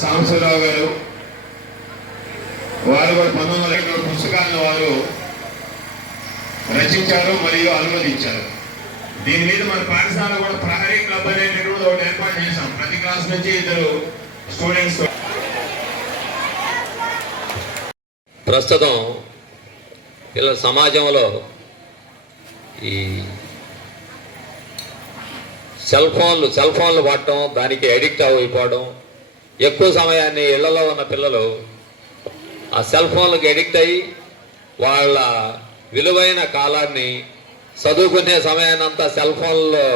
సాంబశివరావు గారు వారు కూడా పంతొమ్మిది వందల ఎనభై పుస్తకాలను వారు రచించారు మరియు అనువదించారు. దీని మీద మన పాఠశాల కూడా ప్రహరీ క్లబ్ అనేటటువంటి ఒకటి ఏర్పాటు చేశాం. ప్రతి క్లాస్ నుంచి ఇద్దరు స్టూడెంట్స్ ప్రస్తుతం ఇలా సమాజంలో ఈ సెల్ ఫోన్లు సెల్ ఫోన్లు వాడటం దానికి అడిక్ట్ అయిపోవడం ఎక్కువ సమయాన్ని ఇళ్ళలో ఉన్న పిల్లలు ఆ సెల్ ఫోన్లకు అడిక్ట్ అయ్యి వాళ్ళ విలువైన కాలాన్ని చదువుకునే సమయాన్నంతా సెల్ ఫోన్లో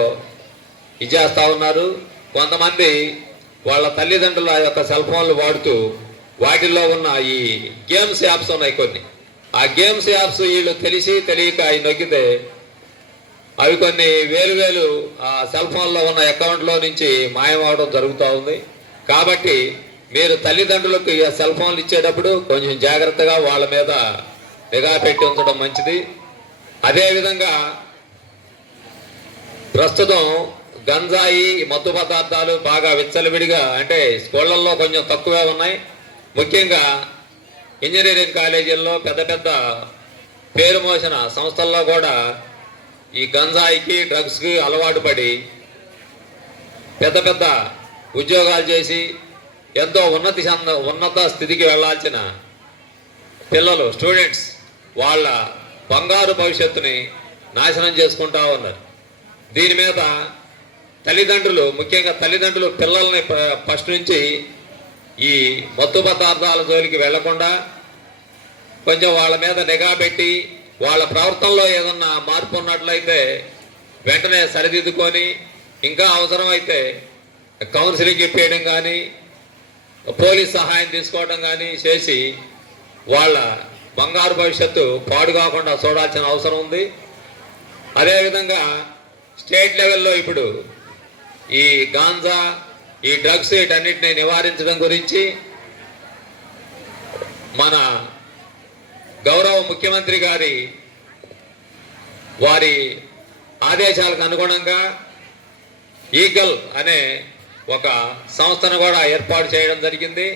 ఇచ్చేస్తూ ఉన్నారు. కొంతమంది వాళ్ళ తల్లిదండ్రుల యొక్క సెల్ ఫోన్లు వాడుతూ వాటిల్లో ఉన్న ఈ గేమ్స్ యాప్స్ ఉన్నాయి కొన్ని. ఆ గేమ్స్ యాప్స్ వీళ్ళు తెలిసి తెలియక అవి నొక్కితే అవి కొన్ని వేలు వేలు ఆ సెల్ ఫోన్లో ఉన్న అకౌంట్లో నుంచి మాయమవడం జరుగుతూ ఉంది. కాబట్టి మీరు తల్లిదండ్రులకు ఈ సెల్ ఫోన్లు ఇచ్చేటప్పుడు కొంచెం జాగ్రత్తగా వాళ్ళ మీద నిఘా పెట్టి ఉంచడం మంచిది. అదేవిధంగా ప్రస్తుతం గంజాయి మత్తు పదార్థాలు బాగా విచ్చలవిడిగా అంటే స్కూళ్ళల్లో కొంచెం తక్కువే ఉన్నాయి. ముఖ్యంగా ఇంజనీరింగ్ కాలేజీల్లో పెద్ద పెద్ద పేరు మోసిన సంస్థల్లో కూడా ఈ గంజాయికి డ్రగ్స్కి అలవాటు పడి పెద్ద పెద్ద ఉద్యోగాలు చేసి ఎంతో ఉన్నతి చెంద ఉన్నత స్థితికి వెళ్ళాల్సిన పిల్లలు స్టూడెంట్స్ వాళ్ళ బంగారు భవిష్యత్తుని నాశనం చేసుకుంటా ఉన్నారు. దీని మీద తల్లిదండ్రులు ముఖ్యంగా తల్లిదండ్రులు పిల్లల్ని ప- ఫస్ట్ నుంచి ఈ మత్తు పదార్థాల జోలికి వెళ్ళకుండా కొంచెం వాళ్ళ మీద నిఘా పెట్టి వాళ్ళ ప్రవర్తనలో ఏదన్నా మార్పు ఉన్నట్లయితే వెంటనే సరిదిద్దుకొని ఇంకా అవసరమైతే కౌన్సిలింగ్ ఇప్పేయడం కానీ పోలీస్ సహాయం తీసుకోవడం కానీ చేసి వాళ్ళ బంగారు భవిష్యత్తు పాడు కాకుండా చూడాల్సిన అవసరం ఉంది. అదేవిధంగా స్టేట్ లెవెల్లో ఇప్పుడు ఈ గాంజా ఈ డ్రగ్స్ వీటన్నిటిని నివారించడం గురించి మన గౌరవ ముఖ్యమంత్రి గారి వారి ఆదేశాలకు అనుగుణంగా ఈగల్ అనే ఒక సంస్థను కూడా ఏర్పాటు చేయడం జరిగింది.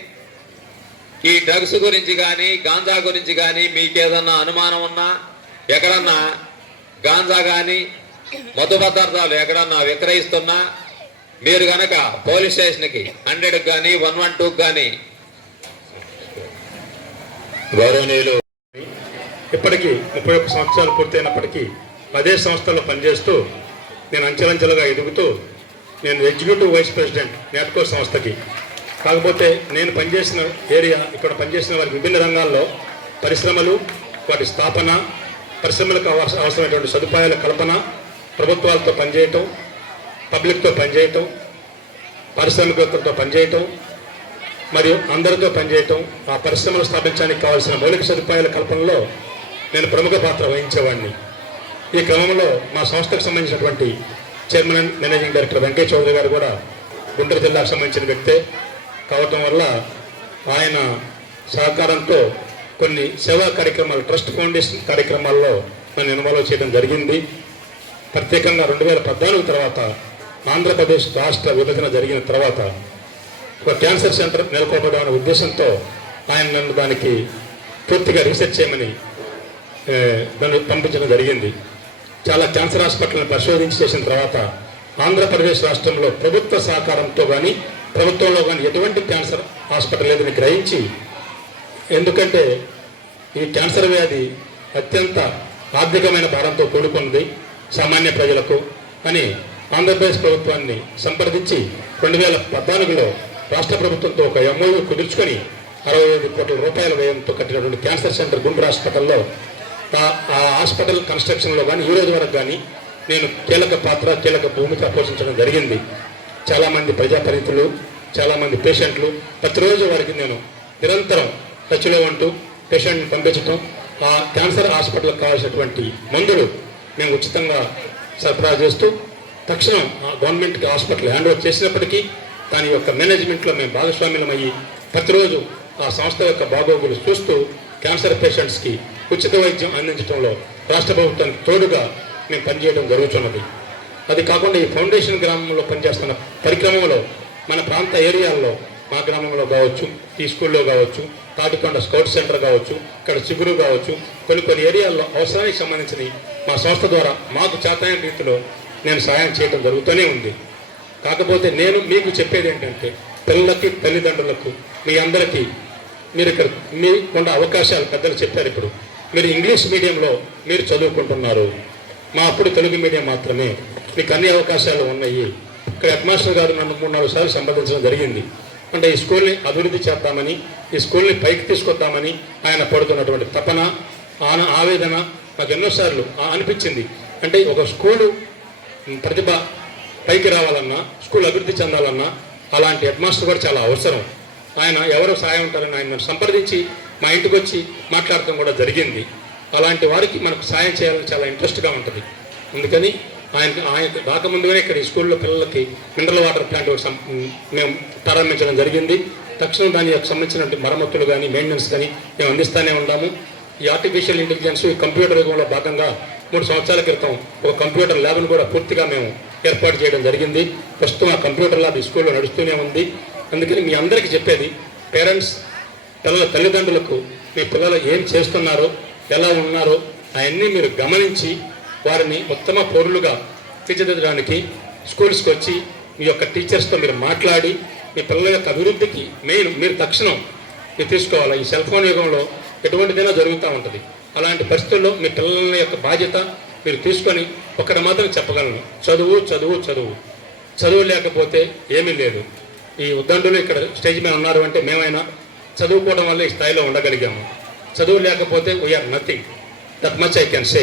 ఈ డ్రగ్స్ గురించి కానీ గాంజా గురించి కానీ మీకు ఏదన్నా అనుమానం ఉన్నా ఎక్కడన్నా గాంజా కానీ మధు పదార్థాలు ఎక్కడన్నా విక్రయిస్తున్నా మీరు కనుక పోలీస్ స్టేషన్కి హండ్రెడ్కి కానీ వన్ వన్ టూకి కానీ గౌరవనీయులు ఇప్పటికీ ముప్పై ఒక్క సంవత్సరాలు పూర్తయినప్పటికీ అదే సంస్థలో పనిచేస్తూ నేను అంచెలంచెలుగా ఎదుగుతూ నేను ఎగ్జిక్యూటివ్ వైస్ ప్రెసిడెంట్ నేట్కో సంస్థకి. కాకపోతే నేను పనిచేసిన ఏరియా ఇక్కడ పనిచేసిన వారి విభిన్న రంగాల్లో పరిశ్రమలు వాటి స్థాపన పరిశ్రమలకు అవసరమైనటువంటి సదుపాయాల కల్పన ప్రభుత్వాలతో పనిచేయటం పబ్లిక్తో పనిచేయటం పారిశ్రామికవేత్తలతో పనిచేయటం మరియు అందరితో పనిచేయటం ఆ పరిశ్రమలు స్థాపించడానికి కావాల్సిన మౌలిక సదుపాయాల కల్పనలో నేను ప్రముఖ పాత్ర వహించేవాడిని. ఈ క్రమంలో మా సంస్థకు సంబంధించినటువంటి chairman and managing director Venkayya Chowdary garu కూడా గుంటూరు జిల్లాకు సంబంధించిన వ్యక్తే. కావటం వల్ల ఆయన సహకారంతో కొన్ని సేవా కార్యక్రమాలు ట్రస్ట్ ఫౌండేషన్ కార్యక్రమాల్లో నన్ను ఇన్వాల్వ్ చేయడం జరిగింది. ప్రత్యేకంగా రెండు వేల పద్నాలుగు తర్వాత ఆంధ్రప్రదేశ్ రాష్ట్ర విభజన జరిగిన తర్వాత ఒక క్యాన్సర్ సెంటర్ నెలకొల్పడం అనే ఉద్దేశంతో ఆయన నన్ను దానికి పూర్తిగా రీసెర్చ్ చేయమని ఏ, నన్ను పంపించడం జరిగింది. చాలా క్యాన్సర్ హాస్పిటల్ని పరిశోధించి చేసిన తర్వాత ఆంధ్రప్రదేశ్ రాష్ట్రంలో ప్రభుత్వ సహకారంతో కానీ ప్రభుత్వంలో కానీ ఎటువంటి క్యాన్సర్ హాస్పిటల్ లేదని గ్రహించి ఎందుకంటే ఈ క్యాన్సర్ వ్యాధి అత్యంత ఆర్థికమైన భారంతో కూడుకున్నది సామాన్య ప్రజలకు అని ఆంధ్రప్రదేశ్ ప్రభుత్వాన్ని సంప్రదించి రెండు వేల పద్నాలుగులో రాష్ట్ర ప్రభుత్వంతో ఒక ఎంఓయూ కుదుర్చుకొని అరవై ఐదు కోట్ల రూపాయల వ్యయంతో కట్టినటువంటి క్యాన్సర్ సెంటర్ గుంటూరు హాస్పిటల్లో ఆ- హాస్పిటల్ కన్స్ట్రక్షన్లో కానీ ఈ రోజు వరకు కానీ నేను కీలక పాత్ర కీలక భూమిక పోషించడం జరిగింది. చాలామంది ప్రజాప్రతినిధులు చాలామంది పేషెంట్లు ప్రతిరోజు వారికి నేను నిరంతరం టచ్లో ఉంటూ పేషెంట్ని పంపించడం ఆ క్యాన్సర్ హాస్పిటల్కి కావాల్సినటువంటి మందులు మేము ఉచితంగా సరఫరా చేస్తూ తక్షణం ఆ హాస్పిటల్ హ్యాండ్ ఓవర్ చేసినప్పటికీ దాని యొక్క మేనేజ్మెంట్లో మేము భాగస్వామ్యమయ్యి ప్రతిరోజు ఆ సంస్థ యొక్క బాగోగులు చూస్తూ క్యాన్సర్ పేషెంట్స్కి ఉచిత వైద్యం అందించడంలో రాష్ట్ర ప్రభుత్వానికి తోడుగా మేము పనిచేయడం జరుగుతున్నది. అది కాకుండా ఈ ఫౌండేషన్ గ్రామంలో పనిచేస్తున్న పరిక్రమంలో మన ప్రాంత ఏరియాల్లో మా గ్రామంలో కావచ్చు ఈ స్కూల్లో కావచ్చు తాటికొండ స్కౌట్ సెంటర్ కావచ్చు ఇక్కడ చిగురు కావచ్చు కొన్ని కొన్ని ఏరియాల్లో అవసరానికి సంబంధించినవి మా సంస్థ ద్వారా మాకు చేతనైన రీతిలో నేను సహాయం చేయడం జరుగుతూనే ఉంది. కాకపోతే నేను మీకు చెప్పేది ఏంటంటే పిల్లలకి తల్లిదండ్రులకు మీ అందరికీ మీరు ఇక్కడ మీకున్న అవకాశాలు పెద్దలు చెప్పారు ఇప్పుడు. మీరు ఇంగ్లీష్ మీడియంలో మీరు చదువుకుంటున్నారు. మా అప్పుడు తెలుగు మీడియం మాత్రమే. మీకు అన్ని అవకాశాలు ఉన్నాయి. ఇక్కడ హెడ్మాస్టర్ గారు నన్ను మూడు నాలుగు సార్లు సంప్రదించడం జరిగింది. అంటే ఈ స్కూల్ని అభివృద్ధి చేద్దామని ఈ స్కూల్ని పైకి తీసుకొద్దామని ఆయన పడుతున్నటువంటి తపన ఆన ఆవేదన నాకు ఎన్నోసార్లు అనిపించింది. అంటే ఒక స్కూలు ప్రతిభ పైకి రావాలన్నా స్కూల్ అభివృద్ధి చెందాలన్నా అలాంటి హెడ్ మాస్టర్ కూడా చాలా అవసరం. ఆయన ఎవరు సహాయం ఉంటారని ఆయన సంప్రదించి మా ఇంటికి వచ్చి మాట్లాడటం కూడా జరిగింది. అలాంటి వారికి మనకు సాయం చేయాలని చాలా ఇంట్రెస్ట్గా ఉంటుంది. అందుకని ఆయన ఆయన రాకముందుగానే ఇక్కడ ఈ స్కూల్లో పిల్లలకి మినరల్ వాటర్ ప్లాంట్ సం- మేము ప్రారంభించడం జరిగింది. తక్షణం దాని యొక్క సంబంధించినటువంటి మరమ్మతులు కానీ మెయింటెనెన్స్ కానీ మేము అందిస్తూనే ఉన్నాము. ఈ ఆర్టిఫిషియల్ ఇంటెలిజెన్స్ ఈ కంప్యూటర్ యుగంలో భాగంగా మూడు సంవత్సరాల క్రితం ఒక కంప్యూటర్ ల్యాబ్ను కూడా పూర్తిగా మేము ఏర్పాటు చేయడం జరిగింది. ప్రస్తుతం ఆ కంప్యూటర్ ల్యాబ్ స్కూల్లో నడుస్తూనే ఉంది. అందుకని మీ అందరికీ చెప్పేది పేరెంట్స్ పిల్లల తల్లిదండ్రులకు మీ పిల్లలు ఏం చేస్తున్నారో ఎలా ఉన్నారో అవన్నీ మీరు గమనించి వారిని ఉత్తమ పౌరులుగా తీర్చిదిద్దడానికి స్కూల్స్కి వచ్చి మీ యొక్క టీచర్స్తో మీరు మాట్లాడి మీ పిల్లల యొక్క అభివృద్ధికి మెయిన్ మీరు తక్షణం మీరు తీసుకోవాలి. ఈ సెల్ ఫోన్ యుగంలో ఎటువంటిదైనా జరుగుతూ ఉంటుంది. అలాంటి పరిస్థితుల్లో మీ పిల్లల యొక్క బాధ్యత మీరు తీసుకొని ఒకటి మాత్రం చెప్పగలను. చదువు చదువు చదువు. చదువు లేకపోతే ఏమీ లేదు. ఈ ఉద్దండులు ఇక్కడ స్టేజ్ మీద ఉన్నారు అంటే మేమైనా చదువుకోవడం వల్ల ఈ స్థాయిలో ఉండగలిగాము. చదువు లేకపోతే we are nothing that much I can say